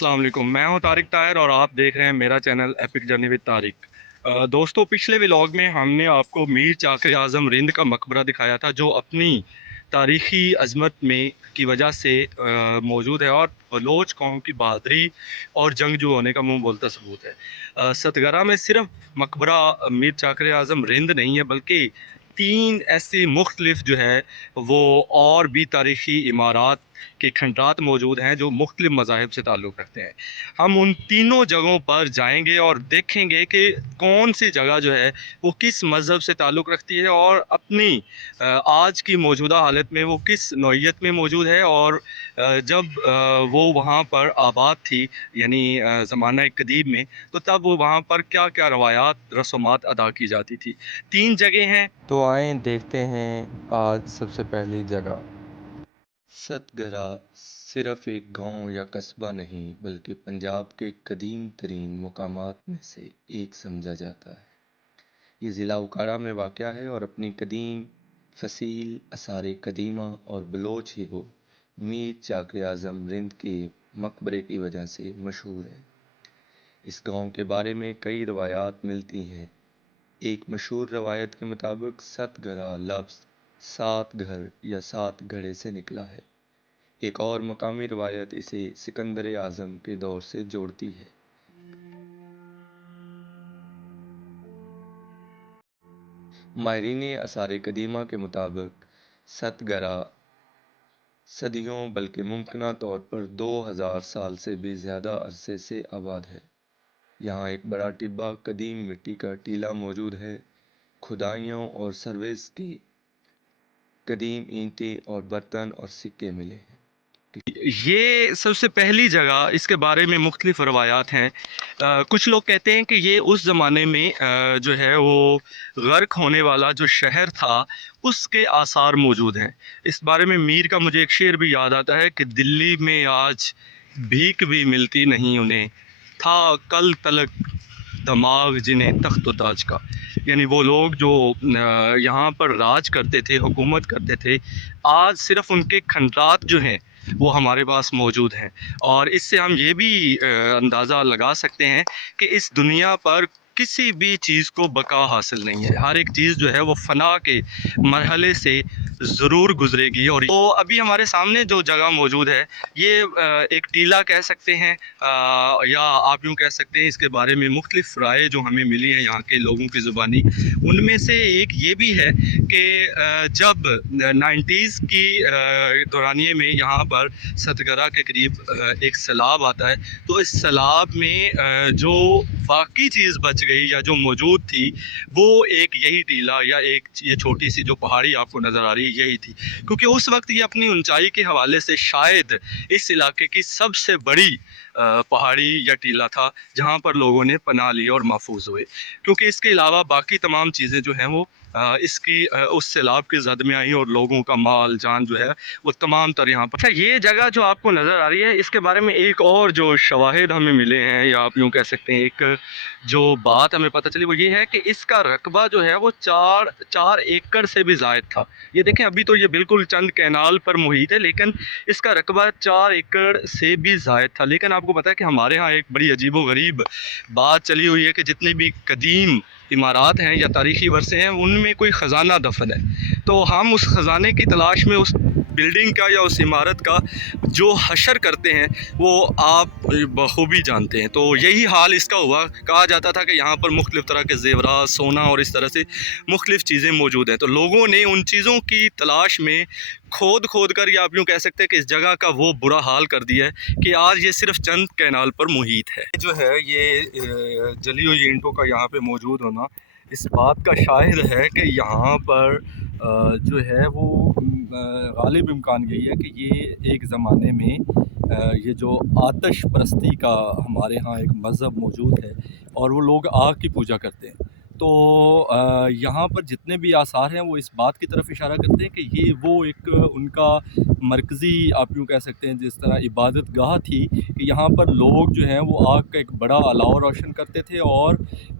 अस्सलाम वालेकुम। मैं हूं तारिक ताहिर और आप देख रहे हैं मेरा channel epic journey with Tariq. दोस्तों, पिछले व्लॉग में हमने आपको मीर जाकिर आज़म रिंद का मकबरा दिखाया था, जो अपनी तारीख़ी अज़मत में की वजह से मौजूद है और बलोच कौम की बहादुरी और जंगजू होने का मुंह बोलता सबूत है। सतगरा में सिर्फ मकबरा मीर जाकिर आज़म रिंद नहीं है, बल्कि तीन ऐसी मुख्तलिफ जो है वो और भी तारीख़ी इमारात के खंडात मौजूद हैं जो मुख्तलिफ मज़ाहिब से ताल्लुक़ रखते हैं। हम उन तीनों जगहों पर जाएंगे और देखेंगे कि कौन सी जगह जो है वो किस मज़हब से ताल्लुक़ रखती है और अपनी आज की मौजूदा हालत में वो किस नौइयत में मौजूद है, और जब वो वहाँ पर आबाद थी, यानी ज़माना कदीम में, तो तब वो वहाँ पर क्या क्या रवायात रस्मात अदा की जाती थी। तीन जगह हैं। तो आएँ देखते हैं आज सबसे पहली जगह। सतगरा सिर्फ एक गांव या कस्बा नहीं बल्कि पंजाब के कदीम तरीन मुकामात में से एक समझा जाता है। ये ज़िला उकाड़ा में वाक़या है और अपनी कदीम फसील आसार कदीमा और बलोच हीरो मीर जाकिर आज़म रिंद के मकबरे की वजह से मशहूर है। इस गांव के बारे में कई रवायात मिलती हैं। एक मशहूर रवायत के मुताबिक सतगरा लफ्ज़ सात घर या सात घड़े से निकला है। एक और मकामी रवायत इसे सिकंदर आज़म के दौर से जोड़ती है। माहिरीन आसार कदीमा के मुताबिक सतगरा सदियों बल्कि मुमकिन तौर पर 2000 साल से भी ज़्यादा अरसे से आबाद है। यहाँ एक बड़ा टिब्बा कदीम मिट्टी का टीला मौजूद है। खुदाइयों और सर्विस की कदीम ईंटें और बर्तन और सिक्के मिले हैं। ये सबसे पहली जगह, इसके बारे में मुख्तलिफ रवायात हैं। कुछ लोग कहते हैं कि ये उस ज़माने में जो है वो गर्क होने वाला जो शहर था उसके आसार मौजूद हैं। इस बारे में मीर का मुझे एक शेर भी याद आता है कि दिल्ली में आज भीख भी मिलती नहीं उन्हें, था कल तलक दमाग जिन्हें तख्त व ताज का। यानी वो लोग जो यहाँ पर राज करते थे, हुकूमत करते थे, आज सिर्फ उनके खंडात जो हैं वो हमारे पास मौजूद हैं। और इससे हम ये भी अंदाज़ा लगा सकते हैं कि इस दुनिया पर किसी भी चीज़ को बका हासिल नहीं है। हर एक चीज़ जो है वो फ़ना के मरहले से ज़रूर गुजरेगी। और तो अभी हमारे सामने जो जगह मौजूद है ये एक टीला कह सकते हैं, या आप यूँ कह सकते हैं। इसके बारे में मुख्तलिफ राय जो हमें मिली हैं यहाँ के लोगों की ज़ुबानी, उनमें से एक ये भी है कि जब 90s की दौरानिए में यहाँ पर सतगरा के करीब एक सैलाब आता है, तो इस सैलाब में जो बाकी चीज़ बच गई या जो मौजूद थी वो एक यही टीला या एक ये छोटी सी जो पहाड़ी आपको नज़र आ रही है यही थी। क्योंकि उस वक्त ये अपनी ऊंचाई के हवाले से शायद इस इलाके की सबसे बड़ी पहाड़ी या टीला था जहाँ पर लोगों ने पनाह ली और महफूज हुए। क्योंकि इसके अलावा बाकी तमाम चीज़ें जो हैं वो इसकी उस सैलाब की जद में आई और लोगों का माल जान जो है वो तमाम तर यहाँ पर। अच्छा, ये जगह जो आपको नज़र आ रही है इसके बारे में एक और जो शवाहिद हमें मिले हैं, या आप यूँ कह सकते हैं एक जो बात हमें पता चली, वो ये है कि इसका रकबा जो है वो चार एकड़ से भी ज़ायद था। ये देखें, अभी तो ये बिल्कुल चंद कैनाल पर मुहित है, लेकिन इसका रकबा 4 एकड़ से भी ज़ायद था। लेकिन आपको पता है कि हमारे यहाँ एक बड़ी अजीबो गरीब बात चली हुई है कि जितनी भी कदीम इमारात हैं या तारीख़ी वर्से हैं उनमें कोई ख़जाना दफन है, तो हम उस ख़जाने की तलाश में उस बिल्डिंग का या उस इमारत का जो हशर करते हैं वो आप बखूबी जानते हैं। तो यही हाल इसका हुआ। कहा जाता था कि यहाँ पर मुख्तलिफ़ तरह के ज़ेवरात, सोना और इस तरह से मुख्तलिफ़ चीज़ें मौजूद हैं। तो लोगों ने उन चीज़ों की तलाश में खोद कर, या आप यूँ कह सकते हैं कि इस जगह का वो बुरा हाल कर दिया है कि आज ये सिर्फ चंद कैनाल पर मुहित है। जो है ये जली हुई ईंटों का यहाँ पे मौजूद होना इस बात का शाहिद है कि यहाँ पर जो है वो गालिब इम्कान यही है कि ये एक ज़माने में ये जो आतिश परस्ती का हमारे यहाँ एक मज़हब मौजूद है और वो लोग आग की पूजा करते हैं। تو यहाँ पर जितने भी आसार हैं वो इस बात की तरफ इशारा करते हैं कि ये वो एक उनका मरकज़ी आप यूँ कह सकते हैं जिस तरह इबादत गाह थी कि यहाँ पर लोग जो हैं वो आग का एक बड़ा अलाव रोशन करते थे और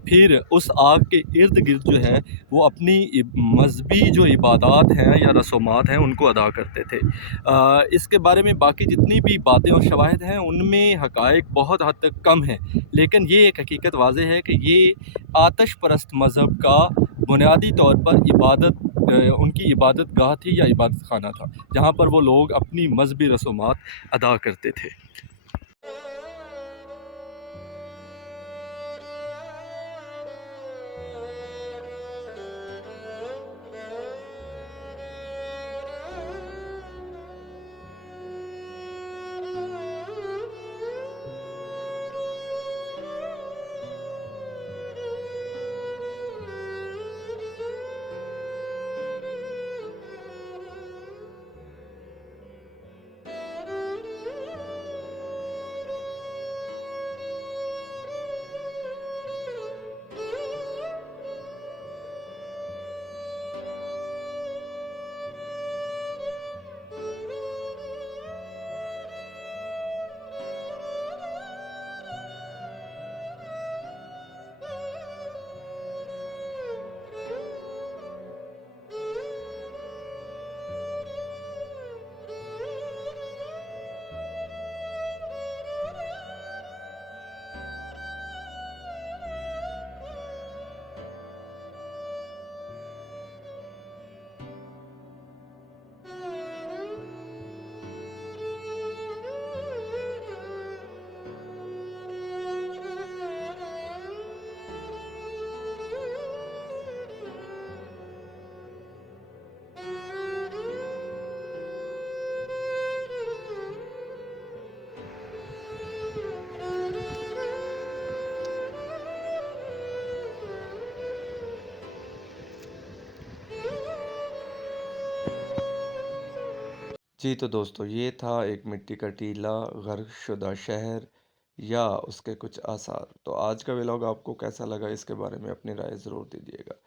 फिर उस आग के इर्द गिर्द जो है वो अपनी मजहबी जो इबादत हैं या रसूमात हैं उनको अदा करते थे। इसके बारे में बाकी जितनी भी बातें और शवाहिद हैं उनमें हक़ाइक़ बहुत हद तक कम हैं, लेकिन ये एक हकीकत वाज़ेह है कि ये आतिश परस्त मज़हब का बुनियादी तौर पर उनकी इबादत गाह थी या इबादत खाना था, जहाँ पर वो लोग अपनी मजहबी रसूमात अदा करते थे। जी तो दोस्तों, ये था एक मिट्टी का टीला, गर्क शुदा शहर या उसके कुछ आसार। तो आज का व्लॉग आपको कैसा लगा, इसके बारे में अपनी राय ज़रूर दीजिएगा।